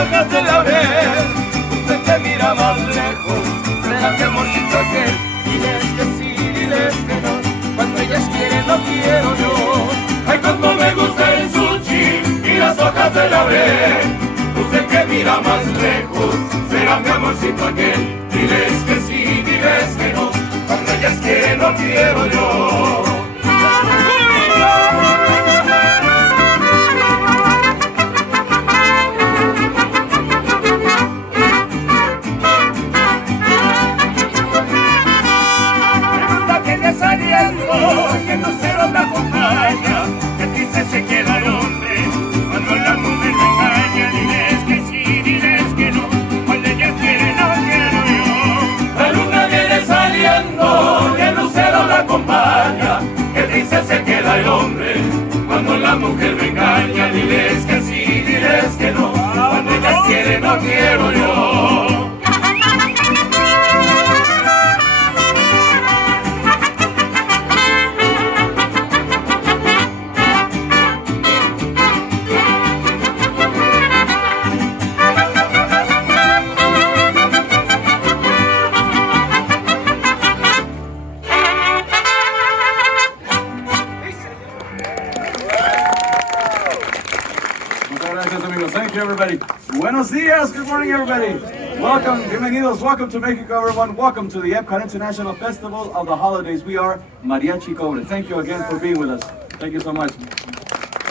hojas de laurel. Usted que mira más lejos, será mi amorcito aquel. Diles que sí, diles que no, cuando ellas quieren no quiero yo. Ay, como me gusta el sushi y las hojas de laurel. Usted que mira más lejos, será mi amorcito aquel. Diles que sí, diles que no, cuando ellas quieren no quiero yo. Pregunta que ya saliendo, que no se lo da acompaña, que triste se queda el hombre cuando la mujer lo engaña. Diles que sí, diles que no, cuando ellas quieren no quiero yo. La luna viene saliendo y el lucero la acompaña, que triste se queda el hombre cuando la mujer lo engaña. Diles que sí, diles que no, cuando ellas quieren no quiero yo. Thank you, everybody. Buenos dias. Good morning, everybody. Welcome, bienvenidos. Welcome to Mexico, everyone. Welcome to the Epcot International Festival of the Holidays. We are Mariachi Cobre. Thank you again for being with us. Thank you so much.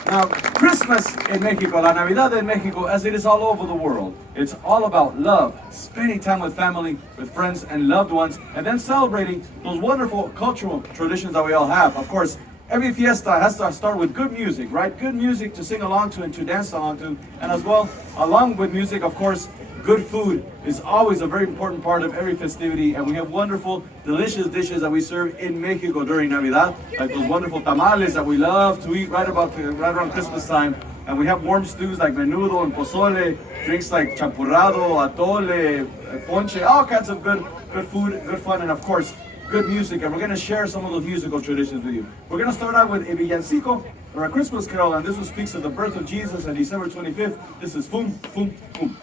Now, Christmas in Mexico, La Navidad in Mexico, as it is all over the world, it's all about love, spending time with family, with friends and loved ones, and then celebrating those wonderful cultural traditions that we all have. Of course, every fiesta has to start with good music, right? Good music to sing along to and to dance along to. And as well, along with music, of course, good food is always a very important part of every festivity. And we have wonderful, delicious dishes that we serve in Mexico during Navidad, like those wonderful tamales that we love to eat right around Christmas time. And we have warm stews like menudo and pozole, drinks like champurrado, atole, ponche, all kinds of good food, good fun, and of course, good music, and we're going to share some of those musical traditions with you. We're going to start out with a villancico, or a Christmas carol, and this one speaks of the birth of Jesus on December 25th. This is Fum, Fum, Fum.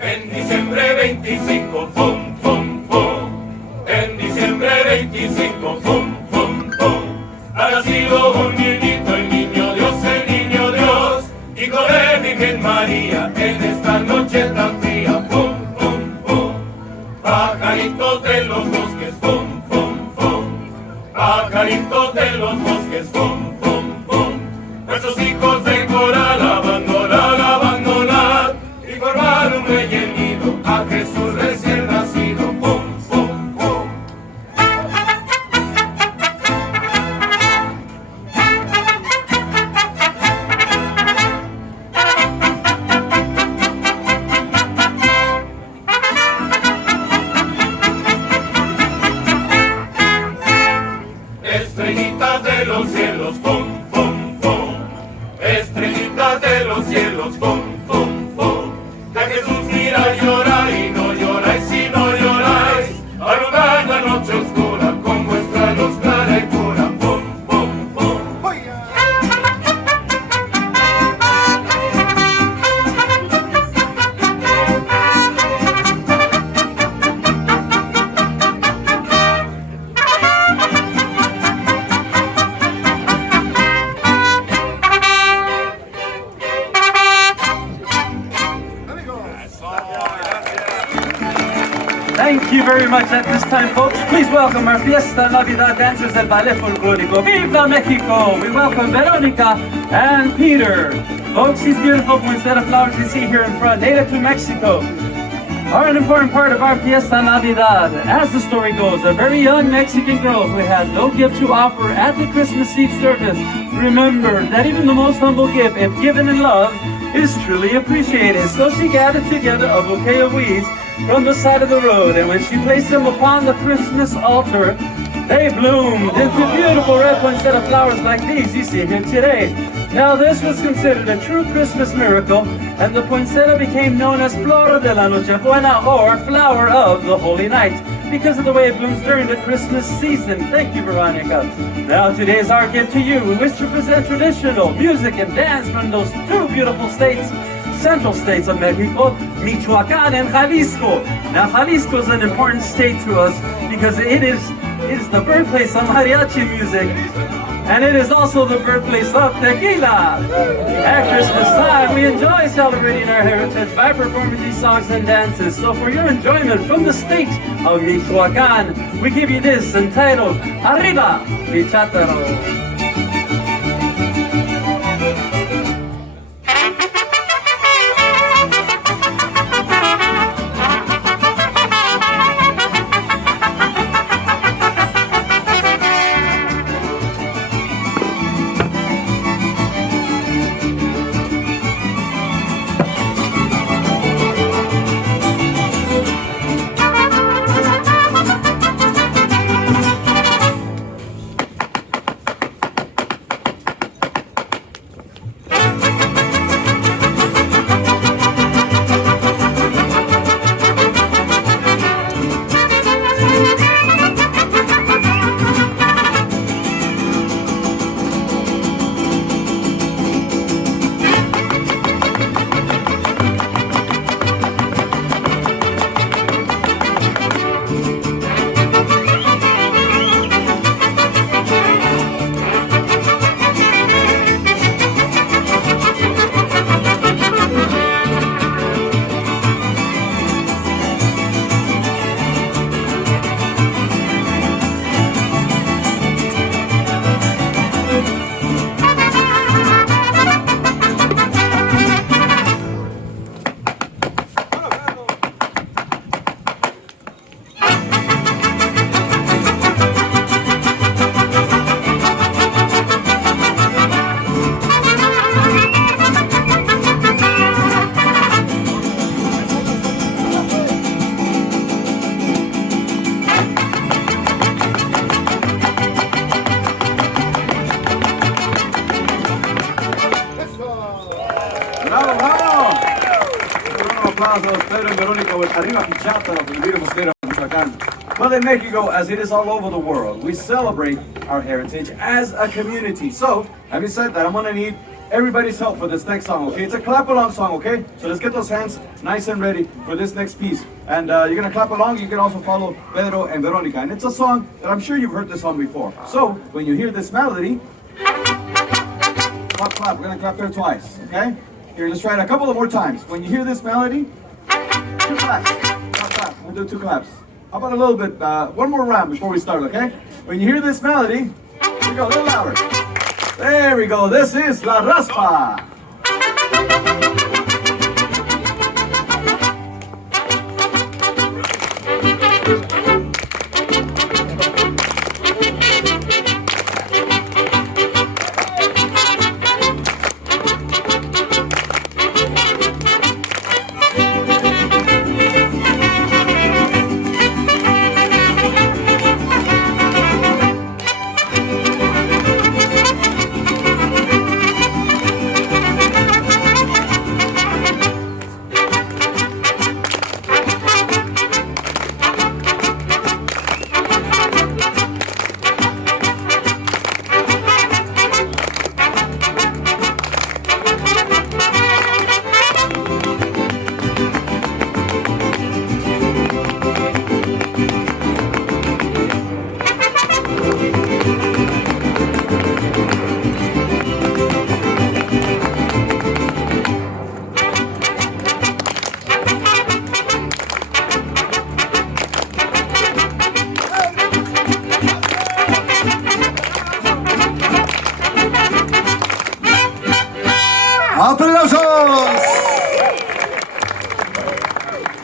En diciembre 25, Fum, Fum, Fum. En diciembre 25, fum, fum, fum. Ha nacido un niñito, el niño Dios, hijo de Virgen María, en esta noche tan fría, fum, fum, fum. Pajaritos de los bosques, fum, fum, fum. Pajaritos de los bosques, fum, fum, fum. Nuestros hijos de coral abandonar y formar un rey nido a Jesús recién nacido, fum. Estrellitas de los cielos, fum, fum, fum. Estrellitas de los cielos, fum, fum, fum. Que Jesús mira llorar y no lloráis, si no lloráis. Alumbrar la noche oscura con vuestra luz clara y pura, fum, fum, fum. Thank you very much. At this time, folks, please welcome our Fiesta Navidad dancers del Ballet Folclórico. ¡Viva Mexico! We welcome Veronica and Peter. Folks, these beautiful poinsettia flowers you see here in front, native to Mexico, are an important part of our Fiesta Navidad. As the story goes, a very young Mexican girl who had no gift to offer at the Christmas Eve service remembered that even the most humble gift, if given in love, is truly appreciated. So she gathered together a bouquet of weeds from the side of the road, and when she placed them upon the Christmas altar, they bloomed into beautiful red poinsettia flowers like these you see here today. Now this was considered a true Christmas miracle, and the poinsettia became known as Flor de la Nochebuena, or Flower of the Holy Night, because of the way it blooms during the Christmas season. Thank you, Veronica. Now today's our gift to you. We wish to present traditional music and dance from those two beautiful states, central states of Mexico, Michoacan and Jalisco. Now Jalisco is an important state to us because it is the birthplace of mariachi music, and it is also the birthplace of tequila. At Christmas time, we enjoy celebrating our heritage by performing these songs and dances. So for your enjoyment from the state of Michoacan, we give you this entitled Arriba, Piñata. Pedro and Veronica with Arriba Piñata from the beautiful state of Michoacan. Well, in Mexico, as it is all over the world, we celebrate our heritage as a community. So, having said that, I'm going to need everybody's help for this next song, okay? It's a clap along song, okay? So let's get those hands nice and ready for this next piece. And you're going to clap along. You can also follow Pedro and Veronica. And it's a song that I'm sure you've heard this song before. So, when you hear this melody, clap, clap. We're going to clap there twice, okay? Here, let's try it a couple of more times. When you hear this melody, 2 claps. Clap, clap. We'll do 2 claps. How about a little bit, one more round before we start, okay? When you hear this melody, here we go, a little louder. There we go. This is La Raspa. ¡Aplausos!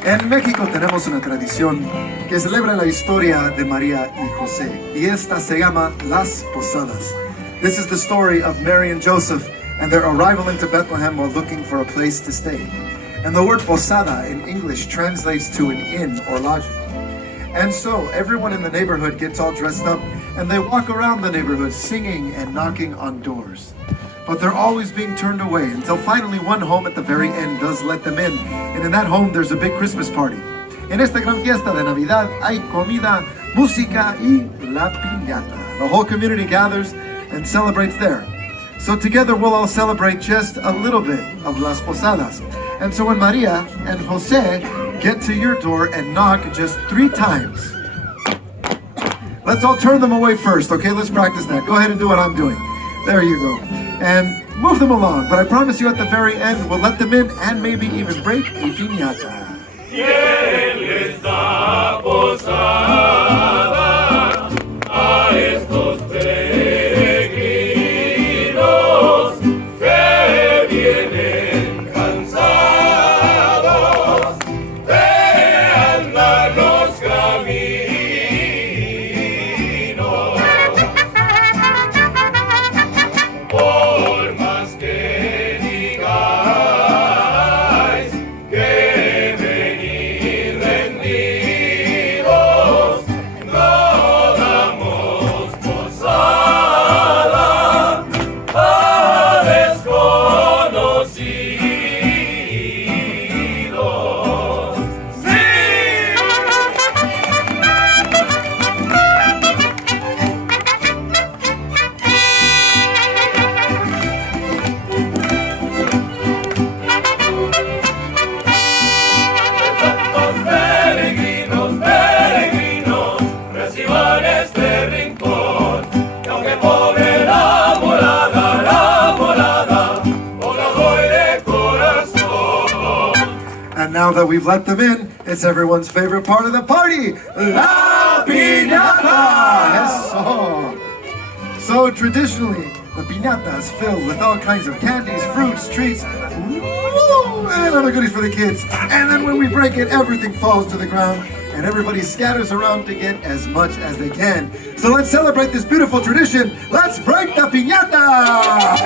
En México tenemos una tradición que celebra la historia de María y José, y esta se llama Las Posadas. This is the story of Mary and Joseph and their arrival into Bethlehem while looking for a place to stay. And the word posada in English translates to an inn or lodging. And so everyone in the neighborhood gets all dressed up and they walk around the neighborhood singing and knocking on doors. but they're always being turned away until finally one home at the very end does let them in. And in that home, there's a big Christmas party. En esta gran fiesta de Navidad hay comida, música y la piñata. The whole community gathers and celebrates there. So together we'll all celebrate just a little bit of Las Posadas. And so when Maria and Jose get to your door and knock just 3 times, let's all turn them away first, okay? Let's practice that. Go ahead and do what I'm doing. There you go. And move them along. But I promise you at the very end, we'll let them in and maybe even break a piñata. ¿Quién les da posada a estos peregrinos que vienen cansados de andar los caminos? Por más que digáis que Now that we've let them in, it's everyone's favorite part of the party, La Piñata! Eso. So traditionally, the piñata is filled with all kinds of candies, fruits, treats, and other goodies for the kids. And then when we break it, everything falls to the ground, and everybody scatters around to get as much as they can. So let's celebrate this beautiful tradition. Let's break the piñata!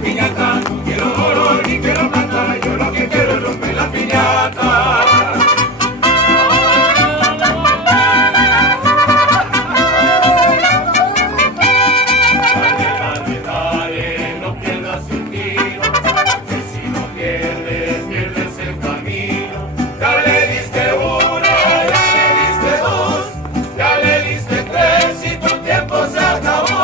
Piñata, quiero oro y quiero plata, yo lo que quiero es romper la piñata. Dale, dale, no pierdas un tiro, que si no pierdes, pierdes el camino. Ya le diste 1, ya le diste 2, ya le diste 3 y tu tiempo se acabó.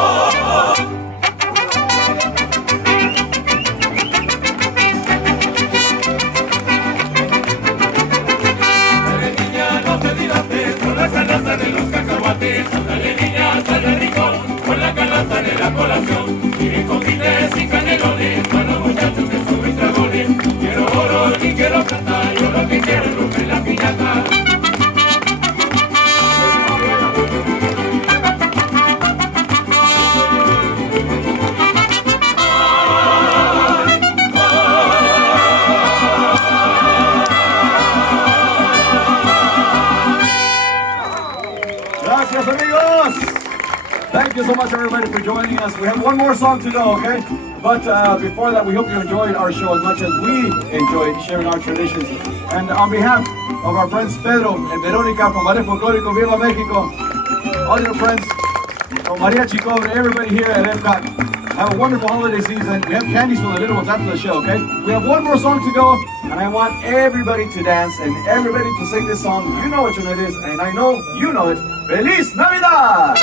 De los cacahuates, dale niña, sal del rincón, con la canasta de la colación, y confites y canelones, para los muchachos que suben dragones. Quiero oro y quiero plata, yo lo que quiero es romper la piñata. Gracias, amigos. Thank you so much, everybody, for joining us. We have one more song to go, okay? But before that, we hope you enjoyed our show as much as we enjoyed sharing our traditions. And on behalf of our friends Pedro and Veronica from Ballet Folclórico Viva Mexico, all your friends from Mariachi Cobre, everybody here at Epcot, have a wonderful holiday season. We have candies for the little ones after the show, okay? We have one more song to go, and I want everybody to dance and everybody to sing this song. You know which one it is, and I know you know it. Feliz Navidad!